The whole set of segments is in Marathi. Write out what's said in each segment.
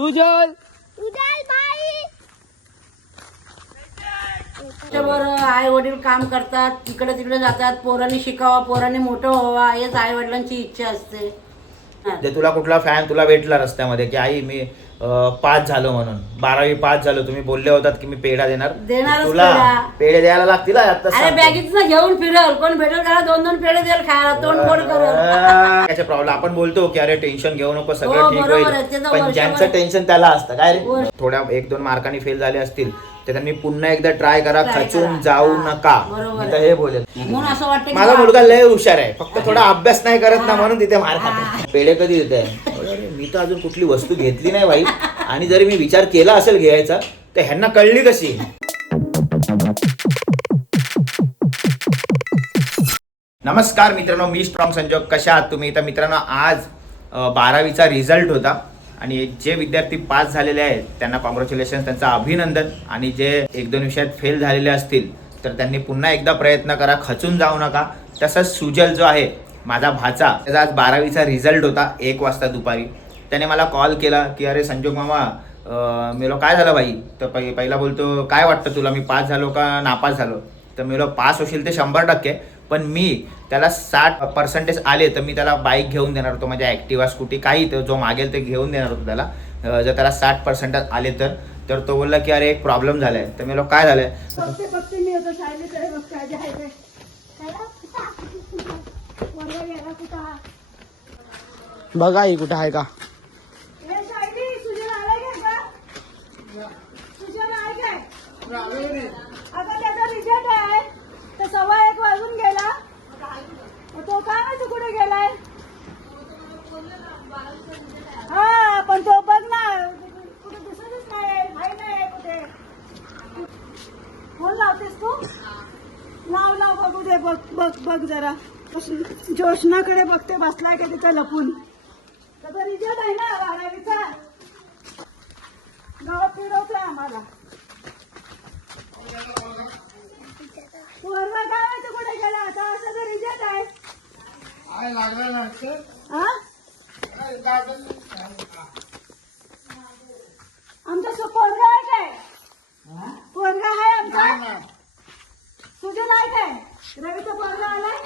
सुजल त्याच्यावर आई वडील काम करतात इकडे तिकडे जातात पोरांनी शिकावं पोरांनी मोठं व्हावा हेच आई वडिलांची इच्छा असते हा. जे तुला कुठला फॅन तुला भेटला रस्त्यामध्ये की आई मी पास झालो म्हणून. बारावी पास झालो. तुम्ही बोलले होतात की मी पेढा देणार. तुला पेढा. द्यायला लागतील हा, घेऊन फिरल. कोण भेटेल त्याला दोन दोन पेढे देईल खायला. तोंड फोड करल. अं, त्याचा प्रॉब्लेम आपण बोलतो की अरे टेन्शन घेऊ नको हो, सगळं ठीक बरोबर आहे. होईल पण ज्यांचं टेन्शन त्याला असतं. काय रे? थोड्या एक दोन मार्कांनी फेल झाले असतील. तर त्यांनी पुन्हा एकदा ट्राय करा खचून. जाऊ नका. बरोबर मी तर आहे. हे बोलेल. म्हणून असं वाटतं की माझा मुलगा लय हुशार आहे. फक्त थोडा अभ्यास नाही करत ना म्हणून तिथे मार खातो. पेढे कधी देते? अरे, मी तर अजून कुठली वस्तू घेतली नाही बाई. आणि जरी मी विचार केला असेल घ्यायचा तर ह्यांना कळली कशी? नमस्कार मित्रांनो मी स्ट्रॉंग संजोग. कशा आहात तुम्ही? तर मित्रांनो आज बारावीचा रिझल्ट होता. आणि जे विद्यार्थी पास झालेले आहेत त्यांना कॉंग्रॅच्युलेशन त्यांचं अभिनंदन. आणि जे एक दोन विषयात फेल झालेले असतील तर त्यांनी पुन्हा एकदा प्रयत्न करा खचून जाऊ नका. तसंच सुजल जो आहे माझा भाचा त्याचा आज बारावीचा रिझल्ट होता एक वाजता दुपारी. त्याने मला कॉल केला की अरे संजोग मामा अ, मेलो काय झालं बाई? तर पहि- पहिला बोलतो काय वाटतं तुला मी पास झालो का नापास झालो? तर मी पास होशील ते शंभर टक्के. पण मी त्याला साठ पर्सेंटेज आले तर मी त्याला बाईक घेऊन देणार होतो म्हणजे ॲक्टिवा स्कूटी काही तो जो मागेल ते घेऊन देणार होतो त्याला. जर त्याला साठ पर्सेंटेज आले तर तर तो बोलला की अरे एक प्रॉब्लेम झालाय. तर मी काय झालंय? बघ कुठं? ही कुठं आहे का? तर सव्वा एक वाजून तो काय माहिती कुठे गेलाय? हा पण तो बघ ना कुठे दिसतच नाही माहीत नाही कुठे. फोन लावतेस तू? लाव लाव बघू दे बघ बघ बघ जरा. जोश- जोशनाकडे बघते बसलाय का तिथं लपून? तर रिझल्ट आहे ना बारावीचा गावात फिरवतोय आम्हाला. पोरगा काय माहिती कुठे गेला? आता आहे हा? आमचा सो- पोरगा आहे काय? पोरगा आहे आमचा? सुजल आहे काय? रवीचा पोरगा आलाय?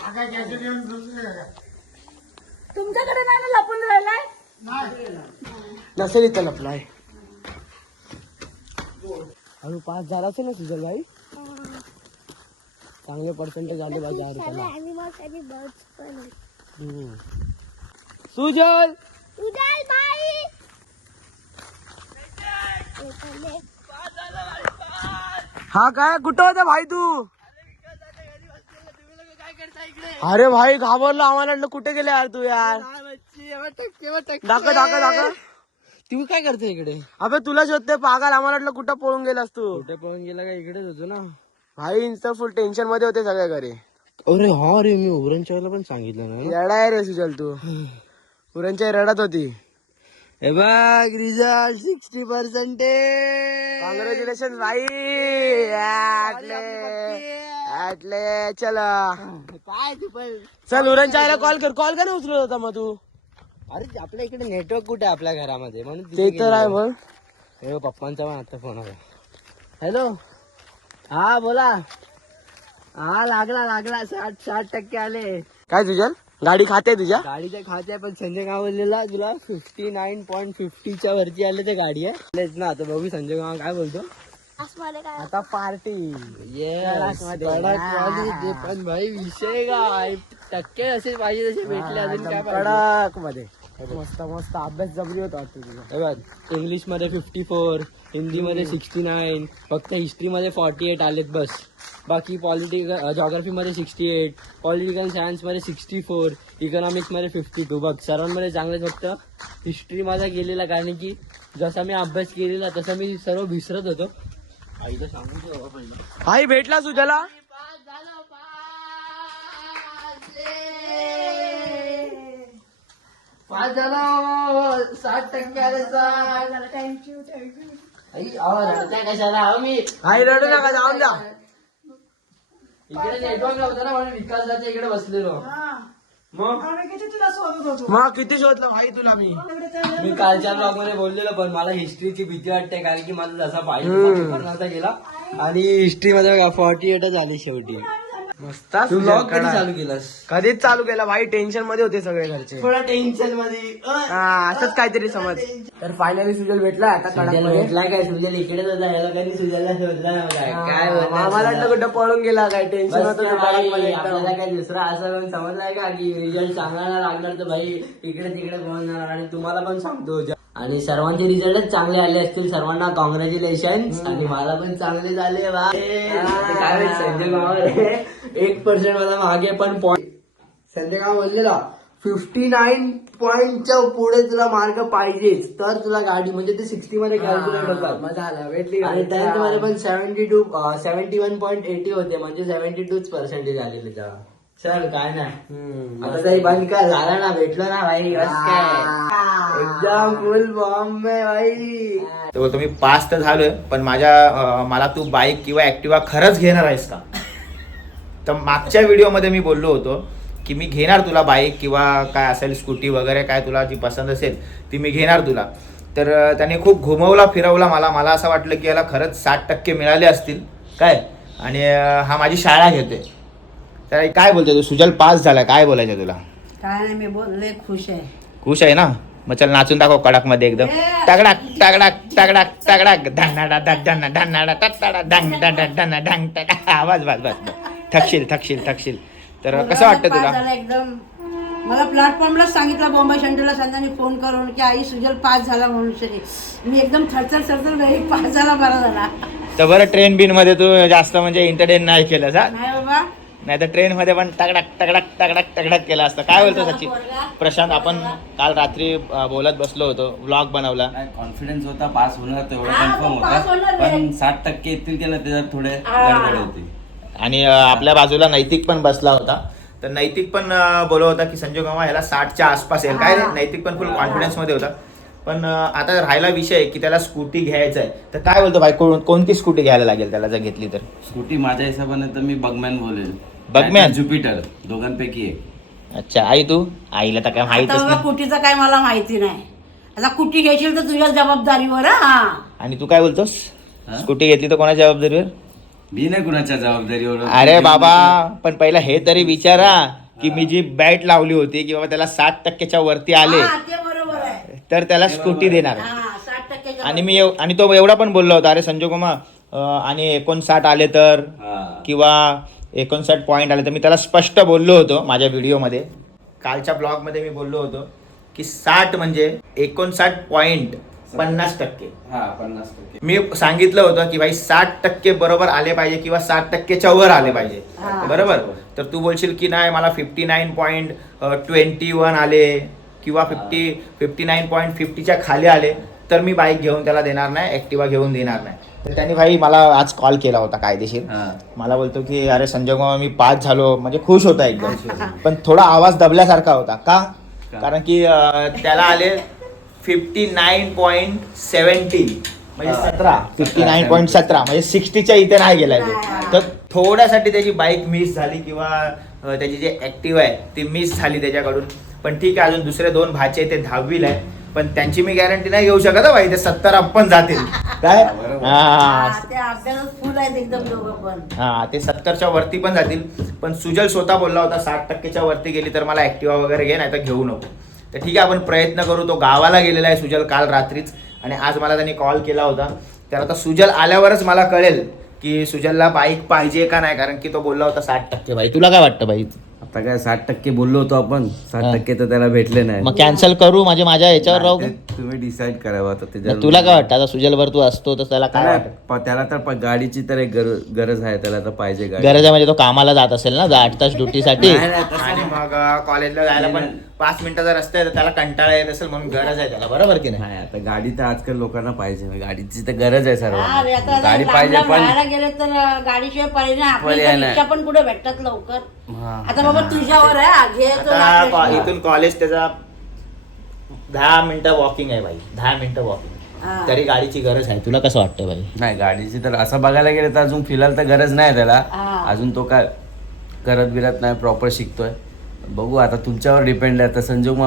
तुमच्याकडे नाही ना लपून राहिलाय? नसेल इथं लपलाय. अजून पास झाला असेल ना सुजल भाई चांगले पर्सेंटेज आले पाहिजे. सुजल हा काय? कुठं होता भाई तू? अरे भाई घाबरलो. आम्हाला वाटलं कुठे गेले यार तू यार? दाखव दाखव दाखव. तू काय करते इकडे? अबे तुला शोधते पागल. आम्हाला वाटलं कुठं पळून गेलास तू? कुठे पळून गेला का इकडेच होतो ना. भाई इंस्टा फुल टेन्शनमध्ये होते सगळे घरी अरे हा रे मी उरणच्याला पण सांगितलं ना. रडा आहे रे सुजल तू. पुरणच्या रडत होती. हे बघ रिझल्ट सिक्स्टी पर्सेंटेज कॉंग्रॅच्युलेशन भाई. आटले चला. काय तू पण चल उरणच्या कॉल कर. कॉल का नाही उचलत होता मग तू. अरे आपल्या इकडे नेटवर्क कुठे आपल्या घरामध्ये? म्हणून ते तर आहे मग. हे पप्पांचा पण आता फोन आला. हॅलो हा बोला. हा लागला लागला. साठ साठ टक्के आले. काय सुजल गाडी खाते तुझ्या? गाडीच्या खात्या पण संजय गाव बोललेला तुला फिफ्टी नाईन पॉईंट फिफ्टीच्या वरती आले ते गाडी आहे. ना आता बघू संजय गाव काय बोलतो. आता पार्टी ते पण भाई विषय काय? टक्के असे पाहिजे तसे भेटले अजून काय? कडकमध्ये. मस्त मस्त. अभ्यास जबरी होता वाटतं तुझा. हे इंग्लिशमध्ये फिफ्टी फोर हिंदी मध्ये सिक्स्टी नाईन फक्त हिस्ट्री मध्ये फॉर्टी एट आलेत बस. बाकी पॉलिटिकल जॉग्राफी मध्ये सिक्स्टी एट पॉलिटिकल सायन्समध्ये सिक्स्टी फोर इकॉनॉमिक्समध्ये फिफ्टी टू बघ सर्वांमध्ये चांगले फक्त हिस्ट्री माझा गेलेला. कारण की जसा मी अभ्यास केलेला तसा मी सर्व विसरत होतो. आईला सांगून ठेव बाबा पहिलं. आई भेटला सुजला पास झालो साठ टक्के आले साठ थँक्यू थँक्यू आई अहो, कशाला? अहो मी आई रडू नका जाऊन जा. इकडे नेटवर्क नव्हतं ना म्हणून विकास जाते इकडे बसलेलो. हा. मग? आम्ही किती तुला शोधत होतो? मग किती शोधलं? भाई तुला मी. एवढे ते- मी कालच्या ब्लॉगमध्ये बोललेलो पण मला हिस्ट्रीची भीती वाटते कारण की माझा जसा पाहिजे तसा पेपर नव्हता गेला आणि हिस्ट्री मध्ये फॉर्टी एटच आली शेवटी. मस्त तू कधी चालू केलास? कधीच चालू केला भाई टेन्शनमध्ये होते सगळे घरचे. थोडा टेन्शनमध्ये. हा असंच काहीतरी समज. तर फायनली सुजल भेटला आता भेटला काय? सुजल इकडेच होता याला कधी सुजलला शोधला काय आम्हाला वाटलं कुठं पळून गेला काय? टेन्शन होतं आपल्याला. काय दुसरा असं पण समजलाय का की रिझल्ट चांगला लागणार तर भाई इकडे तिकडे पळून जाणार आणि तुम्हाला पण सांगतो आणि सर्वांचे रिझल्टच चांगले आले असतील. सर्वांना कॉंग्रॅच्युलेशन आणि मला पण चांगले झाले. संजय एक पर्सेंट मला मागे पण पॉईंट संजय गाव बोललेला फिफ्टी नाईन पॉईंटच्या पुढे तुला मार्क पाहिजेच. तर तुला गाडी म्हणजे ते सिक्स्टी मध्ये कॅल्क्युलेट होतात. मजा आला आणि पण seventy two seventy one point eighty होते. म्हणजे सेव्हन्टी टूच पर्सेंटेज आलेले तेव्हा सर काय नाही. आता तरी बंद कर झाला ना भेटलो ना भाई बस काय एकदम फुल बॉम्ब आहे भाई. तो बोलतो मी पास तर झालोय पण माझ्या अं, मला तू बाईक किंवा ऍक्टिवा खरंच घेणार आहेस का? तर मागच्या व्हिडिओमध्ये मी बोललो होतो की मी घेणार तुला बाईक किंवा काय असेल स्कूटी वगैरे काय तुला जी पसंत असेल ती मी घेणार तुला. तर अं, त्याने खूप घुमवला फिरवला मला. मला असं वाटलं की याला खरंच साठ टक्के मिळाले असतील. काय? आणि अं, हा माझी शाळा घेते तर काय बोलते तू? सुजल पास झाला काय बोलायचं तुला? काय नाही मी बोलले खुश आहे. खुश आहे ना? मग चल नाचून दाखव कडकमध्ये एकदम तगडाक तगडाक तगडाक तगडाक. धन्नाडा धड धन्ना धन्नाडा तत्ताडा ढंग ढंग टडा हा, बस बस. थकशील थकशील थकशील. तर कसं वाटतं तुला? एकदम. मला प्लॅटफॉर्मलाच सांगितलं बॉम्बे सेंटरला संध्यानी फोन करून की आई सुजल पास झाला म्हणून मी एकदम थरथर थरथर घरी पास झाला बरा झाला. तर बरं ट्रेन बिनमध्ये तू जास्त म्हणजे एंटरटेन नाही केलं नाही बाबा. नाही तर ट्रेन मध्ये पण तगडाक तगडाक तगडाक तगडाक केलं असतं. काय बोलतो सचिन? प्रशांत आपण काल रात्री बोलत बसलो होतो. व्लॉग बनवला. कॉन्फिडन्स होता पास होणार तेवढं कन्फर्म होता. पण साठ टक्के येतील की ना त्याच्यात थोडे. गडबड होती. आणि आपल्या बाजूला नैतिक पण बसला होता. तर नैतिक पण अं, बोलत होता की संजय गावा ह्याला साठच्या आसपास येईल. काय नैतिक पण फुल कॉन्फिडन्समध्ये होता. पण आता राहिला विषय की त्याला स्कूटी घ्यायचा आहे. तर काय बोलतो भाई कोण- कोणती स्कूटी घ्यायला लागेल त्याला जर घेतली तर? स्कूटी माझ्या हिशोबाने तर मी बगमॅन बोलेल. बगमॅन? ज्युपिटर दोघांपैकी एक. अच्छा आई तू? आईला तर काय आता माहितच बाबा नाही. कुटीचं काय मला माहिती नाही. आता कुटी घ्यायची तर तुझ्या जबाबदारीवर हा. आणि तू काय बोलतोस? हा? स्कूटी घेतली तर कोणाच्या जबाबदारीवर? मी नाही कुणाच्या जबाबदारीवर. अरे बाबा पण पहिला हे तरी विचारा की मी जी बॅट लावली होती की बाबा त्याला साठ टक्क्याच्या वरती आले हा, ते बरोबर आहे. तर त्याला स्कूटी देणार. हा साठ टक्के आणि मी एव- आणि तो एवढा पण बोलला होता अरे संजय कुमार अं, आणि एकोणसाठ आले तर? हा. किंवा एकोणसाठ पॉईंट आले तर मी त्याला स्पष्ट बोललो होतो माझ्या व्हिडिओमध्ये. कालच्या ब्लॉगमध्ये मी बोललो होतो की साठ म्हणजे एकोणसाठ पॉईंट पन्नास टक्के. हा पन्नास टक्के. मी सांगितलं होतं की भाई साठ टक्के बरोबर आले पाहिजे किंवा साठ टक्केच्या वर आले पाहिजे. हा. बरोबर? तर तू बोलशील की नाही मला fifty nine point twenty one आले किंवा फिफ्टी फिफ्टी नाईन पॉईंट फिफ्टीच्या खाली आले तर मी बाईक घेऊन त्याला देणार नाही ऍक्टिवा घेऊन देणार नाही. तर त्यांनी भाई मला आज कॉल केला होता कायदेशीर. हा. मला बोलतो की अरे संजय कुमार मी पास झालो. म्हणजे खुश होता एकदम. पण थोडा आवाज दबल्यासारखा होता. का? कारण की त्याला आले फिफ्टी नाईन पॉईंट सेव्हन्टी म्हणजे. सतरा. फिफ्टी नाईन पॉईंट सतरा. म्हणजे सिक्स्टीच्या इथे नाही गेलाय तो. तर थोड्यासाठी त्याची बाईक मिस झाली किंवा त्याची जी ऍक्टिव्ह आहे ती मिस झाली त्याच्याकडून. पण ठीक आहे अजून दुसरे दोन भाचे ते दहावीला आहे पण त्यांची मी गॅरंटी नाही घेऊ शकत हा भाई ते सत्तर पण जातील. काय. हा ते अभ्यासात फुल आहेत एकदम दोघं पण. हा ते सत्तरच्या वरती पण जातील. पण सुजल स्वतः बोलला होता साठ टक्केच्या वरती गेली तर मला ऍक्टिवा वगैरे घे नाही तर घेऊ नको. तर ठीक आहे आपण प्रयत्न करू. तो गावाला गेलेला आहे सुजल काल रात्रीच. आणि आज मला त्यांनी कॉल केला होता. तर आता सुजल आल्यावरच मला कळेल की सुजलला बाईक पाहिजे का नाही? कारण की तो बोलला होता साठ टक्के. भाई तुला काय वाटतं भाई आता काय साठ टक्के बोललो होतो आपण. साठ टक्के तर त्याला भेटले नाही. मग कॅन्सल करू म्हणजे माझ्या याच्यावर राहू का? ते तुम्ही डिसाईड करावं आता त्याच्यावर मग तुला काय वाटतं? आता सुजलवर तू असतो तर त्याला काय त्याला वाटतं? प- त्याला तर प- गाडीची तर एक गर- गरज आहे त्याला तर पाहिजे गाडी. गरज आहे म्हणजे तो कामाला जात असेल ना आठ तास ड्युटीसाठी? नाही, तसं कॉलेजला जायला पण पाच मिनिटाचा रस्ता आहे तर त्याला कंटाळा येत असेल म्हणून गरज आहे त्याला. बरोबर की नाही? नाही आता गाडी तर आजकाल लोकांना पाहिजे. गाडीची तर गरज आहे हा, आता सर्वांना गाडी लांब पाहिजे लांब पण राहायला गेले तर अं, गाडीशिवाय पर्याय नाही. आपल्या पर्याय इथं नाही. रिक्षा पण कुठे भेटतात लवकर? हा. आता बाबा तुझ्यावर आहे हा, घे तो आता रात्रीची. कॉ- इथून कॉलेज त्याचा दहा मिनिटं वॉकिंग आहे भाई दहा मिनिटं वॉकिंग. तरी गाडीची गरज आहे. तुला कसं वाटतं भाई नाही गाडीची तर असं बघायला गेलं तर अजून फिलहाल तर गरज नाही त्याला. हा. अजून तो काय करत बिरत नाही प्रॉपर शिकतोय. बघू आता तुमच्यावर डिपेंड आहे. आता संजोग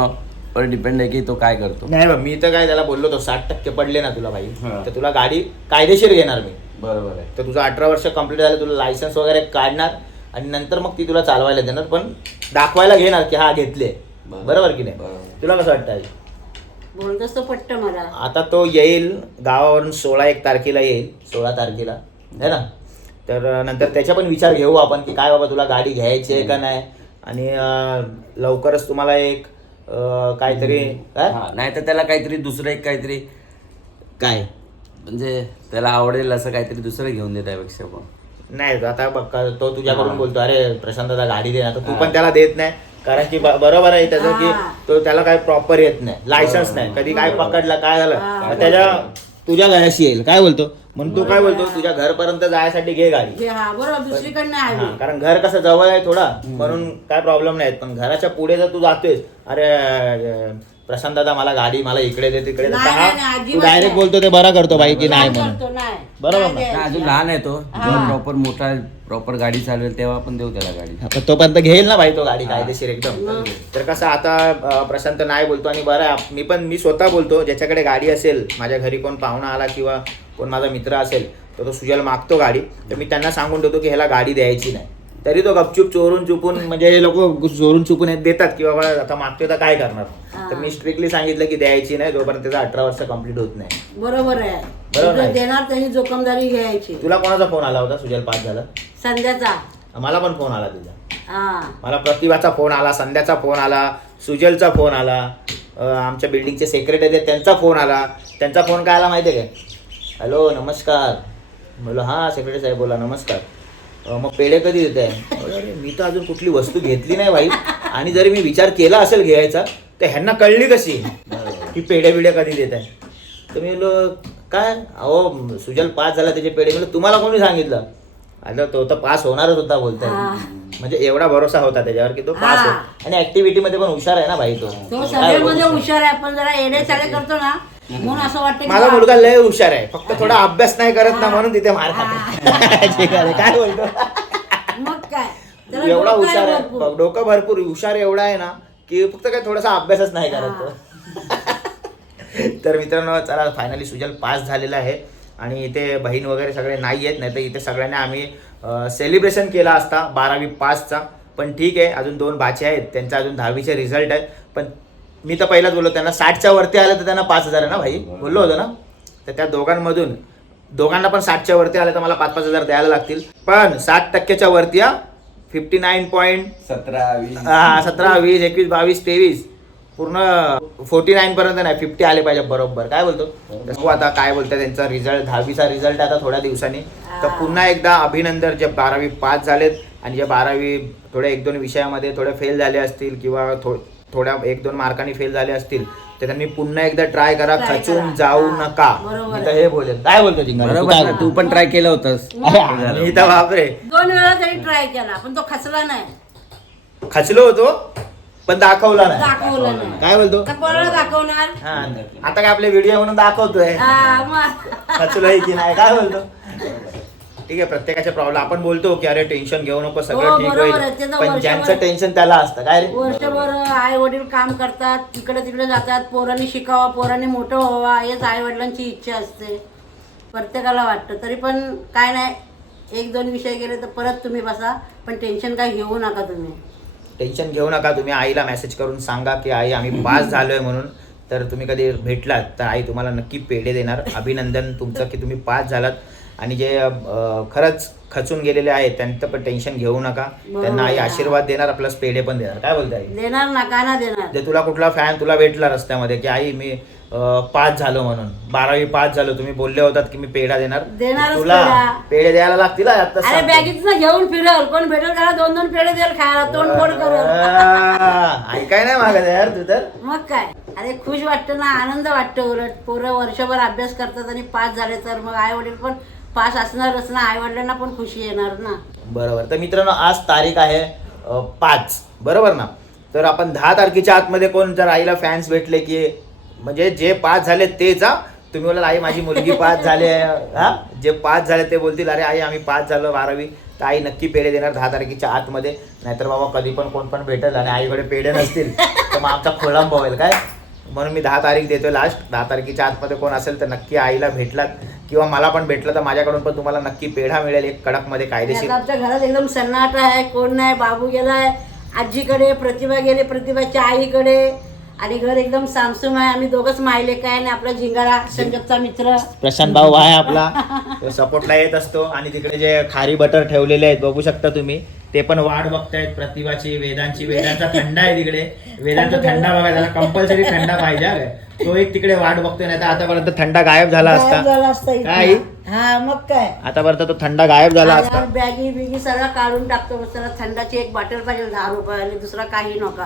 वर डिपेंड आहे की तो काय करतो. नाही बा, मी तर काय त्याला बोललो तो साठ टक्के पडले ना तुला भाई. हा. तर तुला गाडी कायदेशीर घेणार मी. बरोबर आहे. तर तुझं अठरा वर्ष कंप्लीट झालं तुला लायसन्स वगैरे काढणार आणि नंतर मग ती तुला चालवायला देणार पण दाखवायला घेणार की हा घेतले. बरोबर. बरोबर की नाही? बरोबर. तुला कसं वाटतं आई? बोलतोस तो पट्ट मला. आता तो येईल गावावरून सोळा एक तारखेला येईल सोळा तारखेला. है ना? तर नंतर त्याचा पण विचार घेऊ आपण की काय बाबा तुला गाडी घ्यायची आहे का नाही? आणि लवकरच तुम्हाला एक काहीतरी काय हा? नाही तर त्याला काहीतरी दुसरं एक काहीतरी. काय? म्हणजे त्याला आवडेल असं काहीतरी दुसरं घेऊन दे त्यापेक्षा पण. नाही आता बघ तो तुझ्याकडून. बोलतो अरे प्रशांत दादा गाडी दे ना. तर तू पण त्याला देत नाही कारण की बरोबर आहे त्याचं की. तो त्याला काय प्रॉपर येत नाही लायसन्स नाही. कधी काय पकडला काय झालं हा. त्याच्या तुझ्या घराशी येईल. काय बोलतो? म्हणून तू काय बोलतो तुझ्या घरपर्यंत जायसाठी घे गाडी. जे हा बरोबर दुसरीकडनं हा, आहे कारण घर कसं जवळ आहे थोडा म्हणून काय प्रॉब्लेम नाही पण घराच्या पुढे जर तू जातोयस अरे प्रशांत दादा मला गाडी मला इकडे दे तिकडे दे. नाही, तर नाही, नाही, तू अजिबात डायरेक्ट नाही. बोलतो ते बरं करतो बाई की नाही म्हणून. करतो, नाही. बरोबर ना? नाही, अजून लहान आहे तो. जेव्हा प्रॉपर मोठा प्रॉपर गाडी चालवेल तेव्हा आपण देऊ त्याला गाडी. हा, पण तोपर्यंत घेईल ना भाई तो गाडी कायदेशीर एकदम. तर कसं आता अं, प्रशांत नाही बोलतो आणि बरं आहे, मी पण मी स्वतः बोलतो ज्याच्याकडे गाडी असेल माझ्या घरी कोण पाहुणा आला किंवा कोण माझा मित्र असेल तर तो सुजल मागतो गाडी. तर मी त्यांना सांगून ठेवतो की ह्याला गाडी द्यायची नाही. तरी तो गपचूप चोरून चुपून म्हणजे हे लोक चोरून चुपून देतात की बाबा आता मागतोय तर काय करणार? तर मी स्ट्रिक्टली सांगितलं की द्यायची नाही जोपर्यंत त्याचा अठरा वर्ष कंप्लीट होत नाही. बरोबर आहे. बरोबर आहे. देणार त्यांनी जोखमदारी घ्यायची. तुला कोणाचा फोन आला होता? सुजल पास झाला? संध्याचा. मला पण फोन आला तुझा. हा. मला प्रतिभाचा फोन आला संध्याचा फोन आला सुजलचा फोन आला अं, आमच्या बिल्डिंगचे सेक्रेटरी आहेत त्यांचा फोन आला. त्यांचा फोन काय आला माहिती आहे काय? हॅलो नमस्कार. म्हणलं हां सेक्रेटरी साहेब बोला नमस्कार. मग पेढे कधी देत आहे अरे मी तर अजून कुठली वस्तू घेतली नाही भाई. आणि जरी मी विचार केला असेल घ्यायचा तर ह्यांना कळली कशी? की पेढे बिढे कधी देत आहे तर मी काय? अहो सुजल पास झाला त्याचे पेढे. म्हणलं तुम्हाला कोणी सांगितलं? अरे तो तर पास होणारच होता बोलताय. म्हणजे एवढा भरोसा होता त्याच्यावर की तो पास आणि ऍक्टिव्हिटी मध्ये पण हुशार आहे ना भाई तो? हुशार आहे पण जरा करतो ना. म्हणून असं वाटतं की माझा बा- मुलगा लय हुशार आहे. फक्त थोडा अभ्यास नाही करत ना म्हणून तिथे मार खातो. ठीक आहे, काय बोलतो? मग काय? त्याला एवढा डोकं हुशार आहे भरपूर. बघ, डोकं भरपूर हुशार एवढा आहे ना की फक्त काय थोडासा अभ्यासच नाही करत तो. तर मित्रांनो चला फायनली सुजल पास झालेला आहे. आणि इथे बहीण वगैरे सगळे नाही आहेत नाही तर इथे सगळ्यांनी आम्ही सेलिब्रेशन केला असता बारावी पासचा पण ठीक आहे अजून दोन बाचे आहेत. त्यांचा अजून दहावीचे रिझल्ट आहेत. पण मी तर पहिलाच बोललो त्यांना साठच्या वरती आलं तर त्यांना पाच हजार आहे ना भाई? बोललो होतो ना? तर त्या दोघांमधून दोघांना पण साठच्या वरती आलं तर मला पाच पाच हजार द्यायला लागतील. पण साठ टक्क्याच्या वरती हा फिफ्टी नाईन पॉईंट सतरा वीस. हा सतरा वीस एकवीस बावीस तेवीस पूर्ण फोर्टी नाईन पर्यंत नाही फिफ्टी आले पाहिजे बरोबर. काय बोलतो? तसं आता काय बोलतोय त्यांचा रिझल्ट दहावीचा रिझल्ट आता थोड्या दिवसांनी. तर पुन्हा एकदा अभिनंदन जे बारावी पास झालेत आणि जे बारावी थोड्या एक दोन विषयामध्ये थोडे फेल झाले असतील किंवा थो- थोड्या एक दोन मार्कांनी फेल झाले असतील तर त्यांनी पुन्हा एकदा ट्राय करा खचून. जाऊ नका. मी तर हे बोलेल. काय बोलतो? तू बरोबर काय ना, बोलतो? तू पण ट्राय केलं होतंस. मी तर बापरे. दोन वेळा तरी ट्राय केला पण तो खचला नाही. खचलो होतो पण दाखवला नाही. दाखवलं नाही. काय बोलतो? आता कोणाला दाखवणार? हा आता काय आपले व्हिडिओ म्हणून दाखवतोय. हा, मग. खचलोय की नाही? काय बोलतो? ठीक आहे प्रत्येकाचे प्रॉब्लेम आपण बोलतो की अरे टेन्शन घेऊ नको हो, सगळं ठीक बरोबर आहे. ते होईल पण वर्षभर- ज्यांचं टेन्शन त्याला असतं काय रे? वर्षभर आई वडील काम करतात तिकडे तिकडे जातात पोरांनी शिकावं पोरांनी मोठं व्हावा हेच आई वडिलांची इच्छा असते. प्रत्येकाला वाटतं तरी पण काय नाही एक दोन विषय गेले तर परत तुम्ही बसा पण टेन्शन काय घेऊ नका तुम्ही. टेन्शन घेऊ नका तुम्ही आईला मेसेज करून सांगा की आई आम्ही पास झालोय म्हणून तर तुम्ही कधी भेटलात तर आई तुम्हाला नक्की पेढे देणार. अभिनंदन तुमचं की तुम्ही पास झालात. आणि जे खरंच खचून गेलेले आहेत त्यांचं पण टेन्शन घेऊ नका. त्यांना आई आशीर्वाद देणार प्लस पेढे पण देणार. काय बोलताय? देणार ना का ना देणार? जे तुला कुठला फॅन तुला भेटला रस्त्यामध्ये की आई मी पास झालो म्हणून. बारावी पास झालो तुम्ही बोलले होतात की मी पेढा देणार. देणारच तुला पेढा. द्यायला लागतील घेऊन फिरल. कोण भेटेल त्याला? दोन दोन पेढे देईल खायला. तोंड गोड करल. ऐकाय नाही मागत यार तू तर. मग काय? अरे खुश वाटतं ना आनंद वाटतो. उलट पोरं वर्षभर अभ्यास करतात आणि पास झाले तर मग आई वडील पण पास असणारच ना आई वडिलांना पण खुशी येणार ना. बरोबर. तर मित्रांनो आज तारीख आहे अ, पाच. बरोबर ना? तर आपण दहा तारखेच्या आतमध्ये कोण जर आईला फॅन्स भेटले की म्हणजे जे पास झाले ते जा तुम्ही बोलाल आई माझी मुलगी पास झाले हा? जे पास झाले ते बोलतील अरे आई आम्ही पास झालो बारावी. तर आई नक्की पेढे देणार दहा तारखेच्या आतमध्ये. नाहीतर बाबा कधी पण कोण पण भेटेल आणि आईकडे पेढे नसतील तर मग आमचा खोळंब होईल. काय? म्हणून मी दहा तारीख देतोय लास्ट दहा तारखेच्या आतमध्ये कोण असेल तर नक्की आईला भेटलात किंवा मला पण भेटलं तर माझ्याकडून पण तुम्हाला नक्की पेढा मिळेल एक कडकमध्ये आणि कायदेशीर. आमच्या घरात एकदम सन्नाटा आहे कोण नाही बाबू गेलाय आजीकडे प्रतिभा गेले प्रतिभाच्या आईकडे. आणि घर एकदम सामसूम आहे. आम्ही दोघंच मायले काय आणि आपला झिंगारा संजोगचा मित्र. प्रशांत भाऊ आहे आपला. सपोर्टला येत असतो. आणि तिकडे जे खारी बटर ठेवलेले आहेत बघू शकता तुम्ही. ते पण वाट बघतायत प्रतिभाची वेदांची. वेदांचा थंडा आहे तिकडे. वेदांचा थंडा बघा त्याला कंपल्सरी थंडा पाहिजे. तो एक तिकडे वाट बघतोय नाही तर आतापर्यंत थंडा गायब झाला असता. काय? हा मग काय? आतापर्यंत तो थंडा गायब झाला असता. बॅगी बिगी सगळं काढून टाकतो. त्याला थंडाची एक बॉटल पाहिजे दहा रुपये आणि दुसरा काही नका.